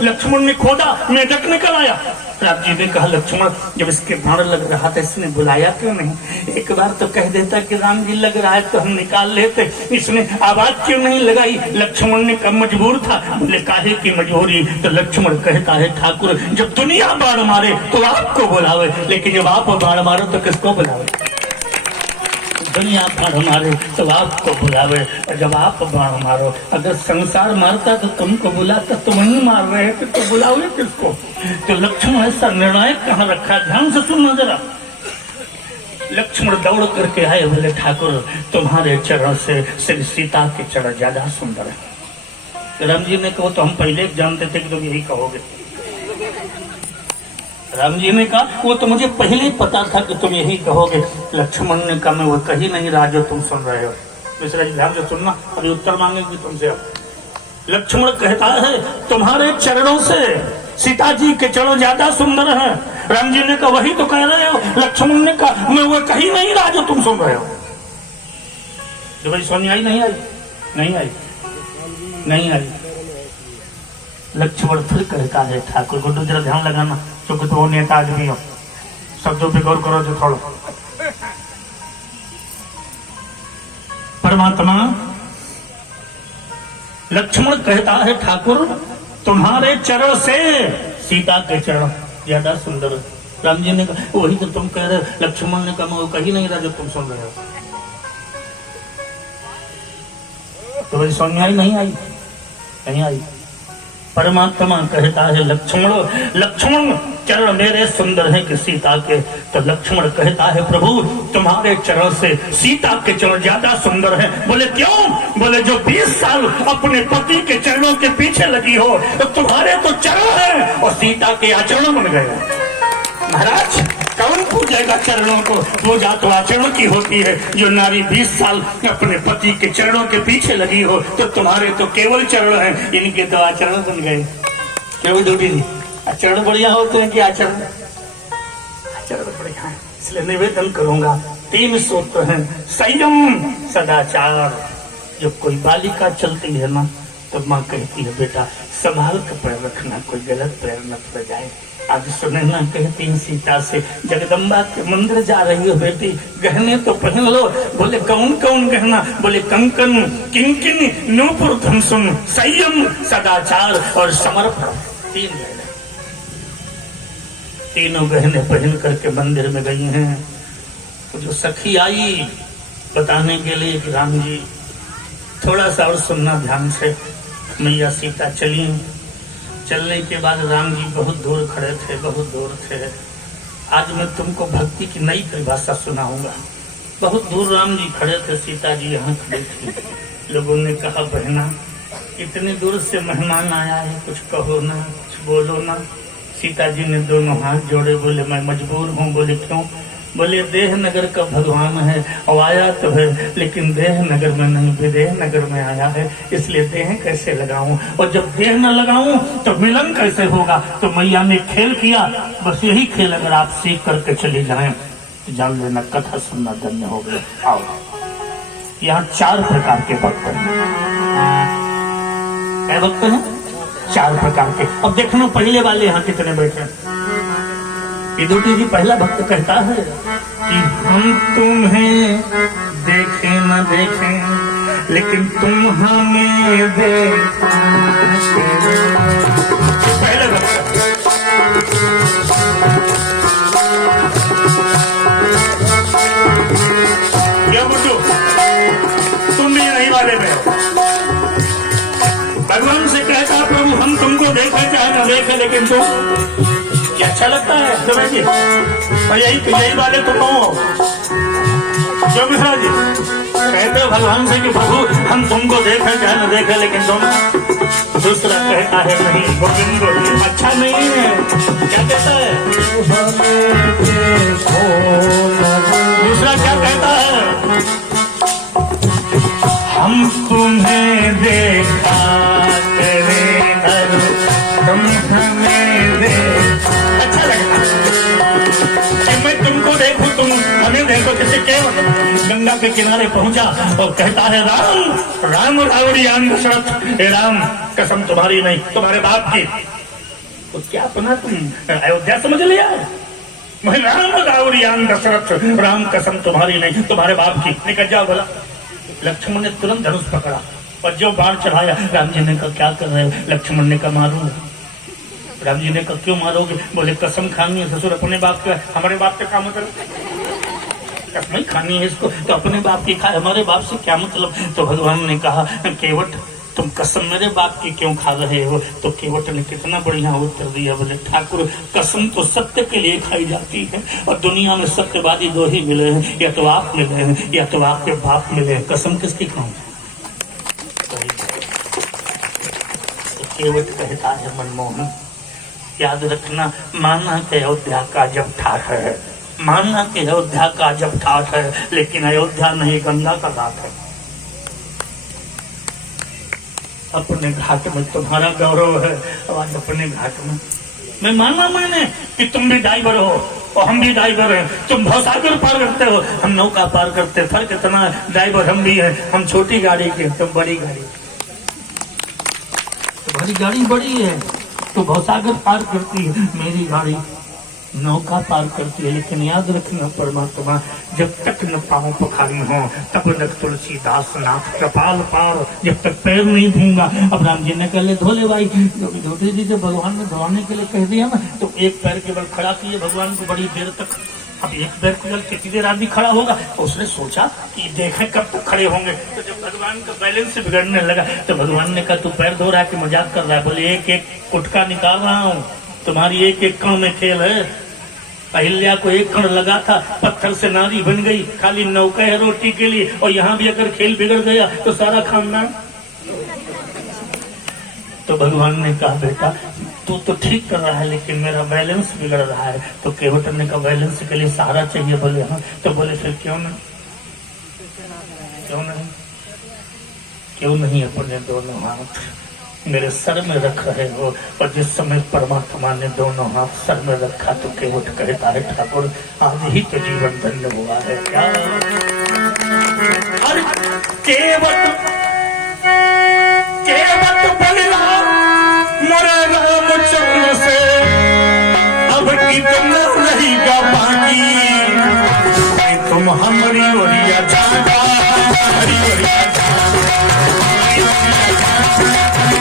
लक्ष्मण ने खोदा, मेढक निकल आया। राम जी ने कहा लक्ष्मण जब इसके भाड़ लग रहा था इसने बुलाया क्यों नहीं? एक बार तो कह देता कि राम जी लग रहा है तो हम निकाल लेते, इसने आवाज क्यों नहीं लगाई? लक्ष्मण ने कब मजबूर था। बोले काहे की मजबूरी? तो लक्ष्मण कहता है ठाकुर जब दुनिया बाढ़ मारे तो आपको बुलावे, लेकिन जब आप बाढ़ मारो तो किसको बुलावे? दुनिया बाढ़ मारे तो आपको बुलावे, और जब आप बाढ़ मारो, अगर संसार मारता तो तुमको बुलाता, तुम ही मार रहे थे तो बुलावे किसको? तो लक्ष्मण ऐसा निर्णायक कहाँ रखा, ध्यान से सुनना जरा। लक्ष्मण दौड़ करके आए, बोले ठाकुर तुम्हारे चरण से श्री सीता के चरण ज्यादा सुंदर है। राम जी ने कहा तो हम पहले जानते थे कि तुम यही कहोगे। राम जी ने कहा वो तो मुझे पहले ही पता था कि तुम यही कहोगे। लक्ष्मण ने कहा मैं वो कही नहीं रहा जो तुम सुन रहे हो। दूसरा ध्यान से सुनना, अभी उत्तर मांगेंगे तुमसे। अब लक्ष्मण कहता है तुम्हारे चरणों से सीता जी के चरण ज्यादा सुंदर हैं। राम जी ने कहा वही तो कह रहे हो। लक्ष्मण ने कहा मैं वो कही नहीं रहा जो तुम सुन रहे हो। जो भाई सुन आई नहीं आई? नहीं आई, नहीं आई। लक्ष्मण फिर कहता है ठाकुर को जरा ध्यान लगाना, क्योंकि तो वो नेता आदमी हो, शब्दों पे गौर करो जो थोड़ा। परमात्मा लक्ष्मण कहता है ठाकुर तुम्हारे चरण से सीता के चरण ज्यादा सुंदर। राम जी ने कहा वही तो तुम कह रहे हो। लक्ष्मण ने कहा वो कही नहीं रहा जो तुम सुन रहे हो। तो वही समझ में आई? नहीं आई, नहीं आई। परमात्मा कहता है लक्ष्मण लक्ष्मण चरण मेरे सुंदर हैं कि सीता के। तो लक्ष्मण कहता है प्रभु तुम्हारे चरण से सीता के चरण ज्यादा सुंदर हैं। बोले क्यों? बोले जो 20 साल अपने पति के चरणों के पीछे लगी हो तो तुम्हारे तो चरण हैं और सीता के आचरण बन गए। महाराज कौन पूजेगा चरणों को? पूजा तो आचरण की होती है। जो नारी 20 साल अपने पति के चरणों के पीछे लगी हो तो तुम्हारे तो केवल चरण हैं, इनके तो आचरण बन गए। केवल ड्यूटी नहीं, आचरण बढ़िया होते हैं कि आचरण? आचरण बढ़िया है। इसलिए निवेदन करूंगा 3 सूत्र हैं। संयम सदाचार। जब कोई बालिका चलती है ना तो माँ कहती है बेटा संभाल कर पैर रखना, कोई गलत पैर न पड़ जाए। आज सुने ना कहती हैं सीता से जगदम्बा के मंदिर जा रही हो बेटी, गहने तो पहन लो। बोले कौन कौन गहना? बोले कंकन किंकिन नूपुर धमसुन संयम सदाचार और समर्पण। 3 गहने, तीनों गहने पहन करके मंदिर में गई हैं। तो जो सखी आई बताने के लिए कि राम जी थोड़ा सा और सुनना ध्यान से। मैया सीता चली, चलने के बाद राम जी बहुत दूर खड़े थे, बहुत दूर थे। आज मैं तुमको भक्ति की नई परिभाषा सुनाऊंगा। बहुत दूर राम जी खड़े थे, सीता जी यहाँ खड़ी थी। लोगों ने कहा बहना इतनी दूर से मेहमान आया है, कुछ कहो ना, कुछ बोलो ना। सीता जी ने दोनों हाथ जोड़े, बोले मैं मजबूर हूँ। बोले क्यों? बोले देह नगर का भगवान है और आया तो है, लेकिन देह नगर में नहीं विदेह नगर में आया है, इसलिए देह कैसे लगाऊं? और जब देह न लगाऊं तो मिलन कैसे होगा? तो मैया ने खेल किया। बस यही खेल अगर आप सीख करके चले जाएं तो जान लेना कथा सुनना धन्य हो गया। आओ, यहाँ 4 प्रकार के भक्त हैं। क्या भक्त हैं? 4 प्रकार के। अब देखना पहले वाले यहाँ कितने बैठे हैं। विदुषी जी पहला भक्त कहता है कि हम तुम्हें देखें न देखें लेकिन तुम हमें देखो। पहले भक्त क्या बुद्धू तुम भी नहीं वाले में भगवान से कहता प्रभु हम तुमको देखें चाहे न देखें लेकिन तुम क्या अच्छा लगता है समय जी? और यही वाले तो कहो जो मिश्रा जी कहते हो भगवान से कि प्रभु हम तुमको देखे चाहे न देखे लेकिन तुम। दूसरा कहता है नहीं गोविंद अच्छा नहीं है। क्या कहता है? दूसरा क्या कहता है? हम तुम्हें देखा करे तुम हमें देखा। अच्छा लगना मैं तुमको देखूं तुम हमें देखो। जैसे क्या गंगा के किनारे पहुंचा और कहता है राम राम रावड़ी आन दशरथ, हे राम कसम तुम्हारी नहीं तुम्हारे बाप की, तो क्या अपना तुम अयोध्या समझ लिया है? वही राम गाउरियान दशरथ, राम कसम तुम्हारी नहीं तुम्हारे बाप की, निकल जाओ भला। लक्ष्मण ने तुरंत धनुष पकड़ा और जो बाण चढ़ाया, राम जी ने कहा क्या कर रहे हो? लक्ष्मण ने कहा मारूंगा। राम जी ने कहा क्यों मारोगे? बोले कसम खानी है ससुर अपने बाप का, हमारे बाप का क्या मतलब? कसम खानी है इसको तो अपने बाप की खाए, हमारे बाप से क्या मतलब? तो भगवान ने कहा केवट तुम कसम मेरे बाप की क्यों खा रहे हो? तो केवट ने कितना बढ़िया उत्तर दिया, बोले ठाकुर कसम तो सत्य के लिए खाई जाती है और दुनिया में सत्यवादी दो ही मिले हैं, या तो आप मिले हैं या तो आपके बाप मिले हैं, कसम किसकी खाऊं? तो केवट कहता है मनमोहन याद रखना, माना कि अयोध्या का जब ठाठ है, माना कि अयोध्या का जब ठाठ है, लेकिन अयोध्या नहीं गंगा का घाट है। अपने घाट में तुम्हारा गौरव है, अब आज अपने घाट में मैं माना मैंने कि तुम भी ड्राइवर हो और हम भी ड्राइवर हैं। तुम भवसागर पार करते हो, हम नौका पार करते, फर्क इतना ड्राइवर हम भी हैं, हम छोटी गाड़ी के तुम बड़ी गाड़ी। तुम्हारी गाड़ी बड़ी है तो भवसागर पार करती है, मेरी गाड़ी नौका पार करती है। लेकिन याद रखना परमात्मा जब तक न पाँव पखारी हो तब तक तुलसीदास नाथ कपाल पार, जब तक पैर नहीं धोऊंगा। अब राम जी ने कह ले धो ले भाई, धोते जी से भगवान ने धोने के लिए कह दिया ना, तो एक पैर के बल खड़ा किए भगवान को बड़ी देर तक। अब एक पैर के बल कितनी देर आदमी खड़ा होगा? तो उसने सोचा कि देखें कब तक खड़े होंगे। तो जब भगवान का बैलेंस बिगड़ने लगा तो भगवान ने कहा तू पैर धो रहा है कि मजाक कर रहा है? बोले एक एक गुटका निकाल रहा हूँ, तुम्हारी एक एक कण में खेल है। अहिल्या को एक कण लगा था, पत्थर से नारी बन गई, खाली नौका है रोटी के लिए, और यहाँ भी अगर खेल बिगड़ गया तो सारा खानदान। तो भगवान ने कहा बेटा तू तो ठीक कर रहा है लेकिन मेरा बैलेंस बिगड़ रहा है। तो केवट ने कहा बैलेंस के लिए सहारा चाहिए। बोले हाँ। तो बोले फिर क्यों नहीं, क्यों नहीं, क्यों नहीं अपने दोनों हाथ मेरे सर में रख रहे हो? और जिस समय परमात्मा ने दोनों हाथ सर में रखा तो केवट कहता है ठाकुर आज ही तो जीवन धन्य हुआ है। क्या हर केवट केवट बलिया मरे रामचंद्र से, अब इतना रहेगा बाकी तुम हमारी ओरिया जागा, हमारी ओरिया